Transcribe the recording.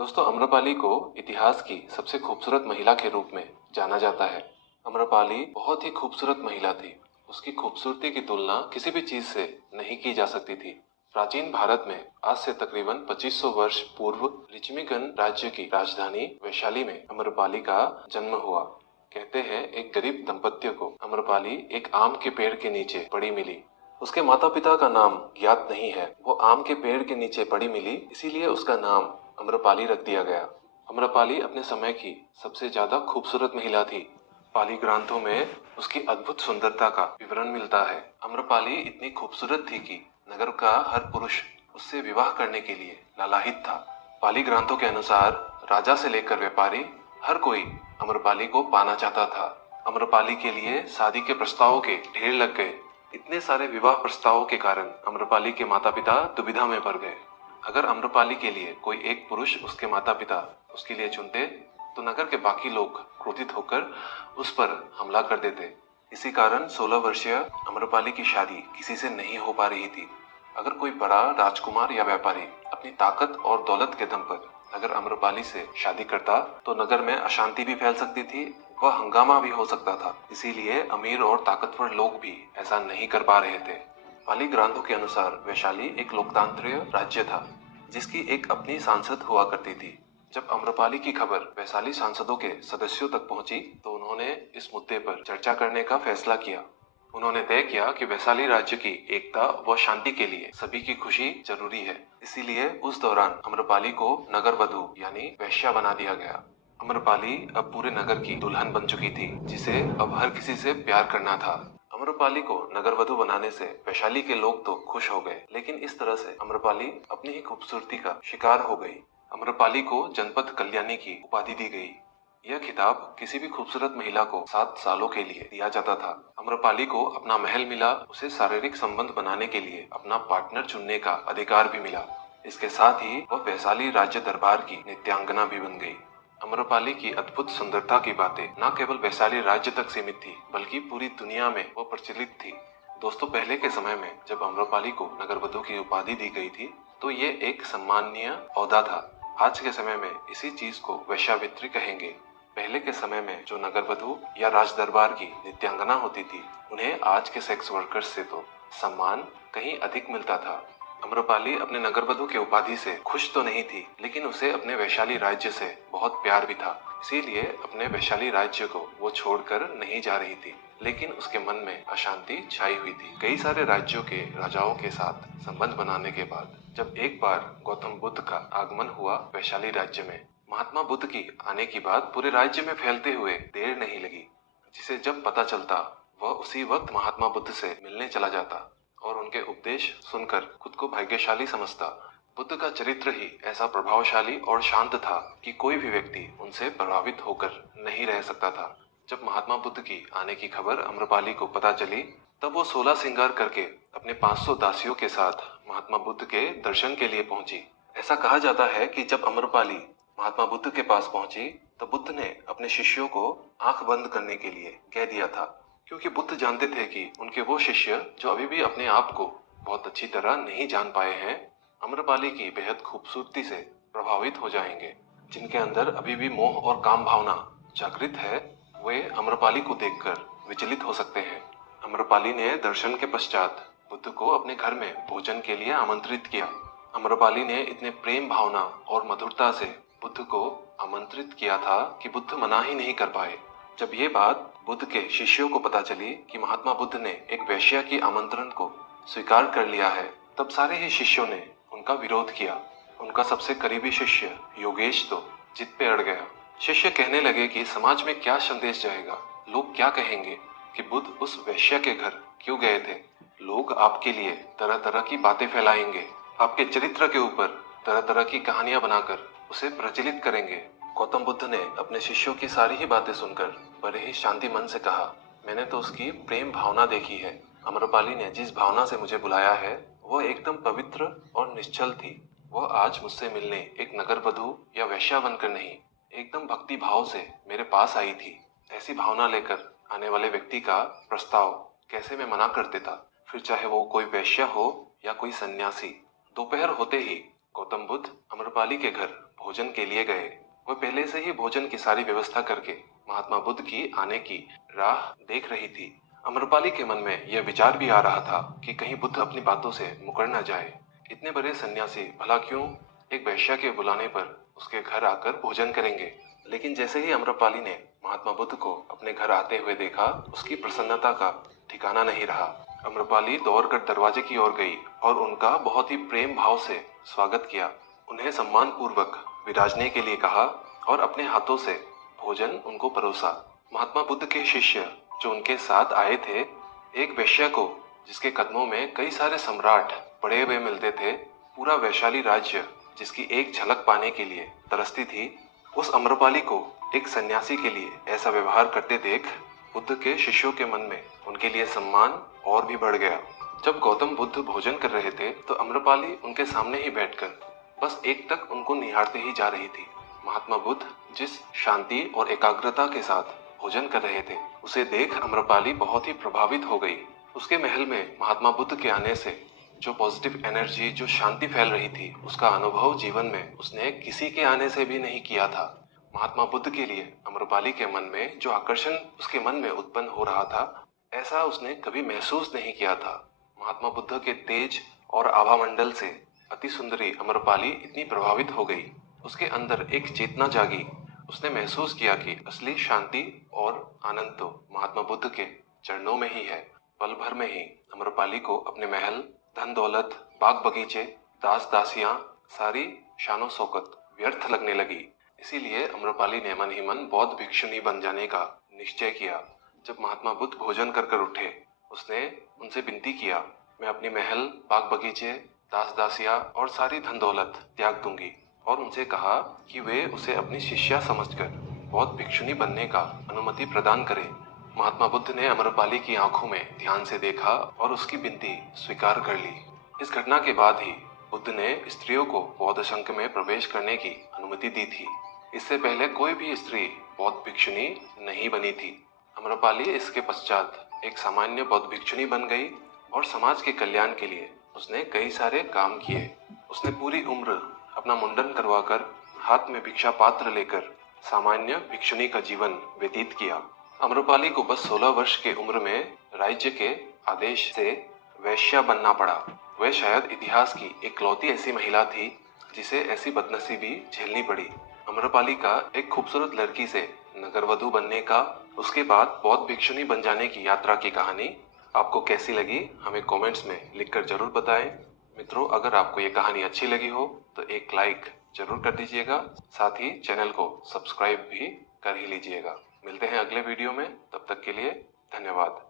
दोस्तों, अम्रपाली को इतिहास की सबसे खूबसूरत महिला के रूप में जाना जाता है। अम्रपाली बहुत ही खूबसूरत महिला थी। उसकी खूबसूरती की तुलना किसी भी चीज से नहीं की जा सकती थी। प्राचीन भारत में आज से तकरीबन 2500 वर्ष पूर्व लिच्छविगण राज्य की राजधानी वैशाली में अम्रपाली का जन्म हुआ। कहते हैं एक गरीब दंपत्ति को अम्रपाली एक आम के पेड़ के नीचे पड़ी मिली। उसके माता पिता का नाम ज्ञात नहीं है। वो आम के पेड़ के नीचे पड़ी मिली, इसीलिए उसका नाम अम्रपाली रख दिया गया। अम्रपाली अपने समय की सबसे ज्यादा खूबसूरत महिला थी। पाली ग्रंथों में उसकी अद्भुत सुंदरता का विवरण मिलता है। अम्रपाली इतनी खूबसूरत थी कि नगर का हर पुरुष उससे विवाह करने के लिए लालायित था। पाली ग्रंथों के अनुसार राजा से लेकर व्यापारी हर कोई अम्रपाली को पाना चाहता था। अम्रपाली के लिए शादी के प्रस्तावों के ढेर लग गए। इतने सारे विवाह प्रस्तावों के कारण अम्रपाली के माता पिता दुविधा में पड़ गए। अगर अम्रपाली के लिए कोई एक पुरुष उसके माता पिता उसके लिए चुनते तो नगर के बाकी लोग क्रोधित होकर उस पर हमला कर देते। इसी कारण 16 वर्षीय अम्रपाली की शादी किसी से नहीं हो पा रही थी। अगर कोई बड़ा राजकुमार या व्यापारी अपनी ताकत और दौलत के दम पर अगर अम्रपाली से शादी करता तो नगर में अशांति भी फैल सकती थी, वह हंगामा भी हो सकता था। इसीलिए अमीर और ताकतवर लोग भी ऐसा नहीं कर पा रहे थे। पाली ग्रंथों के अनुसार वैशाली एक लोकतांत्रिक राज्य था जिसकी एक अपनी सांसद हुआ करती थी। जब अम्रपाली की खबर वैशाली सांसदों के सदस्यों तक पहुंची तो उन्होंने इस मुद्दे पर चर्चा करने का फैसला किया। उन्होंने तय किया कि वैशाली राज्य की एकता व शांति के लिए सभी की खुशी जरूरी है। इसीलिए उस दौरान अम्रपाली को नगर वधु यानी वेश्या बना दिया गया। अम्रपाली अब पूरे नगर की दुल्हन बन चुकी थी जिसे अब हर किसी से प्यार करना था। अम्रपाली को नगरवधु बनाने से वैशाली के लोग तो खुश हो गए, लेकिन इस तरह से अम्रपाली अपनी ही खूबसूरती का शिकार हो गई। अम्रपाली को जनपद कल्याणी की उपाधि दी गई। यह खिताब किसी भी खूबसूरत महिला को 7 सालों के लिए दिया जाता था। अम्रपाली को अपना महल मिला, उसे शारीरिक संबंध बनाने के लिए अपना पार्टनर चुनने का अधिकार भी मिला। इसके साथ ही वह वैशाली राज्य दरबार की नित्यांगना भी बन गई। अम्रपाली की अद्भुत सुंदरता की बातें न केवल वैशाली राज्य तक सीमित थी बल्कि पूरी दुनिया में वो प्रचलित थी। दोस्तों, पहले के समय में जब अम्रपाली को नगरवधु की उपाधि दी गई थी तो ये एक सम्माननीय ओहदा था। आज के समय में इसी चीज को वेश्यावृत्ति कहेंगे। पहले के समय में जो नगरवधु या राज दरबार की नित्यांगना होती थी उन्हें आज के सेक्स वर्कर्स से तो सम्मान कहीं अधिक मिलता था। अम्रपाली अपने नगरवधु के उपाधि से खुश तो नहीं थी, लेकिन उसे अपने वैशाली राज्य से बहुत प्यार भी था। इसीलिए अपने वैशाली राज्य को वो छोड़कर नहीं जा रही थी, लेकिन उसके मन में अशांति छाई हुई थी। कई सारे राज्यों के राजाओं के साथ संबंध बनाने के बाद जब एक बार गौतम बुद्ध का आगमन हुआ वैशाली राज्य में, महात्मा बुद्ध की आने की बात पूरे राज्य में फैलते हुए देर नहीं लगी। जिसे जब पता चलता वह उसी वक्त महात्मा बुद्ध से मिलने चला जाता और उनके उपदेश सुनकर खुद को भाग्यशाली समझता। बुद्ध का चरित्र ही ऐसा प्रभावशाली और शांत था कि कोई भी व्यक्ति उनसे प्रभावित होकर नहीं रह सकता था। जब महात्मा बुद्ध की आने की खबर अम्रपाली को पता चली तब वो 16 श्रृंगार करके अपने 500 दासियों के साथ महात्मा बुद्ध के दर्शन के लिए पहुंची। ऐसा कहा जाता है कि जब अम्रपाली महात्मा बुद्ध के पास पहुंची तो बुद्ध ने अपने शिष्यों को आंख बंद करने के लिए कह दिया था, क्योंकि बुद्ध जानते थे कि उनके वो शिष्य जो अभी भी अपने आप को बहुत अच्छी तरह नहीं जान पाए हैं, अम्रपाली की बेहद खूबसूरती से प्रभावित हो जाएंगे। जिनके अंदर अभी भी मोह और काम भावना जागृत है वे अम्रपाली को देखकर विचलित हो सकते हैं। अम्रपाली ने दर्शन के पश्चात बुद्ध को अपने घर में भोजन के लिए आमंत्रित किया। अम्रपाली ने इतने प्रेम भावना और मधुरता से बुद्ध को आमंत्रित किया था कि बुद्ध मना ही नहीं कर पाए। जब ये बात बुद्ध के शिष्यों को पता चली कि महात्मा बुद्ध ने एक वेश्या की आमंत्रण को स्वीकार कर लिया है, तब सारे ही शिष्यों ने उनका विरोध किया। उनका सबसे करीबी शिष्य योगेश तो जिद पे अड़ गया। शिष्य कहने लगे कि समाज में क्या संदेश जाएगा, लोग क्या कहेंगे कि बुद्ध उस वेश्या के घर क्यों गए थे। लोग आपके लिए तरह तरह की बातें फैलाएंगे, आपके चरित्र के ऊपर तरह तरह की कहानियां बनाकर उसे प्रचलित करेंगे। गौतम बुद्ध ने अपने शिष्यों की सारी ही बातें सुनकर बड़े ही शांति मन से कहा, मैंने तो उसकी प्रेम भावना देखी है। अम्रपाली ने जिस भावना से मुझे बुलाया है वह एकदम पवित्र और निश्चल थी। वह आज मुझसे मिलने एक नगरवधु या वेश्या बनकर नहीं, एकदम भक्ति भाव से मेरे पास आई थी। ऐसी भावना लेकर आने वाले व्यक्ति का प्रस्ताव कैसे मैं मना कर देता, फिर चाहे वो कोई वेश्या हो या कोई सन्यासी। दोपहर होते ही गौतम बुद्ध अम्रपाली के घर भोजन के लिए गए। वह पहले से ही भोजन की सारी व्यवस्था करके महात्मा बुद्ध की आने की राह देख रही थी। अम्रपाली के मन में यह विचार भी आ रहा था कि कहीं बुद्ध अपनी बातों से मुकर न जाए। इतने बड़े सन्यासी भला क्यों एक वैश्या के बुलाने पर उसके घर आकर भोजन करेंगे। लेकिन जैसे ही अम्रपाली ने महात्मा बुद्ध को अपने घर आते हुए देखा, उसकी प्रसन्नता का ठिकाना नहीं रहा। अम्रपाली दौड़कर दरवाजे की ओर गई और उनका बहुत ही प्रेम भाव से स्वागत किया। उन्हें सम्मान पूर्वक विराजने के लिए कहा और अपने हाथों से भोजन उनको परोसा। महात्मा बुद्ध के शिष्य जो उनके साथ आए थे, एक वैश्या को जिसके कदमों में कई सारे सम्राट पड़े हुए मिलते थे, पूरा वैशाली राज्य जिसकी एक झलक पाने के लिए तरसती थी, उस अम्रपाली को एक सन्यासी के लिए ऐसा व्यवहार करते देख बुद्ध के शिष्यों के मन में उनके लिए सम्मान और भी बढ़ गया। जब गौतम बुद्ध भोजन कर रहे थे तो अम्रपाली उनके सामने ही बैठकर बस एक टक उनको निहारते ही जा रही थी। महात्मा बुद्ध जिस शांति और एकाग्रता के साथ भोजन कर रहे थे, उसे देख अम्रपाली बहुत ही प्रभावित हो गई। उसके महल में महात्मा बुद्ध के आने से जो पॉजिटिव एनर्जी, जो शांति फैल रही थी, उसका अनुभव जीवन में उसने किसी के आने से भी नहीं किया था। महात्मा बुद्ध के लिए अम्रपाली के मन में जो आकर्षण उसके मन में उत्पन्न हो रहा था, ऐसा उसने कभी महसूस नहीं किया था। महात्मा बुद्ध के तेज और आभामंडल से अति सुंदरी अम्रपाली इतनी प्रभावित हो गई, उसके अंदर एक चेतना जागी। उसने महसूस किया कि असली शांति और आनंद तो महात्मा बुद्ध के चरणों में ही है। पल भर में ही अम्रपाली को अपने महल, धन दौलत, बाग बगीचे, दास दासियां, सारी शानो शौकत व्यर्थ लगने लगी। इसीलिए अम्रपाली ने मन ही मन बौद्ध भिक्षुनी बन जाने का निश्चय किया। जब महात्मा बुद्ध भोजन कर कर उठे, उसने उनसे विनती किया, मैं अपनी महल, बाग बगीचे, दास दासियां और सारी धन दौलत त्याग दूंगी, और उनसे कहा कि वे उसे अपनी शिष्या समझकर बौद्ध भिक्षुनी बनने का अनुमति प्रदान करें। महात्मा बुद्ध ने अम्रपाली की आंखों में ध्यान से देखा और उसकी विनती स्वीकार कर ली। इस घटना के बाद ही बुद्ध ने स्त्रियों को बौद्ध संघ में प्रवेश करने की अनुमति दी थी। इससे पहले कोई भी स्त्री बौद्ध भिक्षुनी नहीं बनी थी। अम्रपाली इसके पश्चात एक सामान्य बौद्ध भिक्षुनी बन गई और समाज के कल्याण के लिए उसने कई सारे काम किए। उसने पूरी उम्र अपना मुंडन करवाकर हाथ में भिक्षा पात्र लेकर सामान्य भिक्षुनी का जीवन व्यतीत किया। अम्रपाली को बस 16 वर्ष की उम्र में राज्य के आदेश से वैश्या बनना पड़ा। वह शायद इतिहास की इकलौती ऐसी महिला थी जिसे ऐसी बदनसीबी झेलनी पड़ी। अम्रपाली का एक खूबसूरत लड़की से नगरवधु बनने का, उसके बाद बौद्ध भिक्षुनी बन जाने की यात्रा की कहानी आपको कैसी लगी, हमें कमेंट्स में लिखकर जरूर बताएं। मित्रों, अगर आपको ये कहानी अच्छी लगी हो तो एक लाइक जरूर कर दीजिएगा, साथ ही चैनल को सब्सक्राइब भी कर ही लीजिएगा। मिलते हैं अगले वीडियो में, तब तक के लिए धन्यवाद।